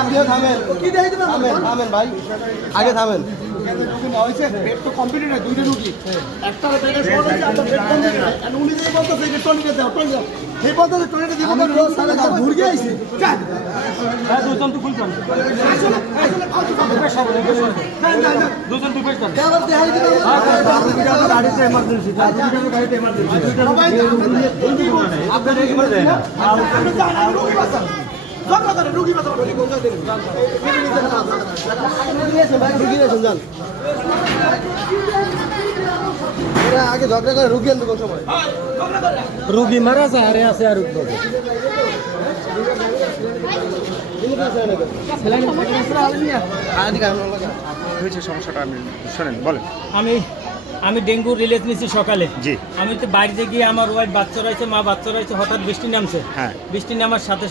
আপনিও থামেন, থামেন ভাই, আগে থামেন। বেড তো কমপ্লিট না, দুইটা রুগী একটা বেডে শর্ট হচ্ছে, আমরা বেড কমপ্লিট না, আর উনি যেই বলতো সেই টনিকে দাও, টনি দাও, সেই বলতো টনিটা দিব না, রোজ সারা গাছ ঘুরে আইছে। চল হ্যাঁ দুজন তো খুলছেন আসলে ফালতু কথা দুজন তো খুলছেন দেওয়ার দেখাই দিবে আমার গাড়িতে এমার্জেন্সি গাড়িতে এমার্জেন্সি সবাই আপনার এখানে যায় না আপনি জানেন আমি রুগী বাঁচান ঝগড়া করে রুগী বাঁচান রুগী কোন জায়গায় যান এরা আগে ঝগড়া করে রুগী আনতে কোন সময় রোগী মারা যায় আরে আছে আর হয়েছে সমস্যাটা আপনি শোনেন বলেন। আমি ডেঙ্গু রিলেজ নিয়েছি সকালে। জি। আমি তো বাড়িতে গিয়ে আমার ওয়াইফ বাচ্চা রয়েছে, মা বাচ্চা রয়েছে, হঠাৎ বৃষ্টি নামছে। হ্যাঁ। বৃষ্টি নামার সাথে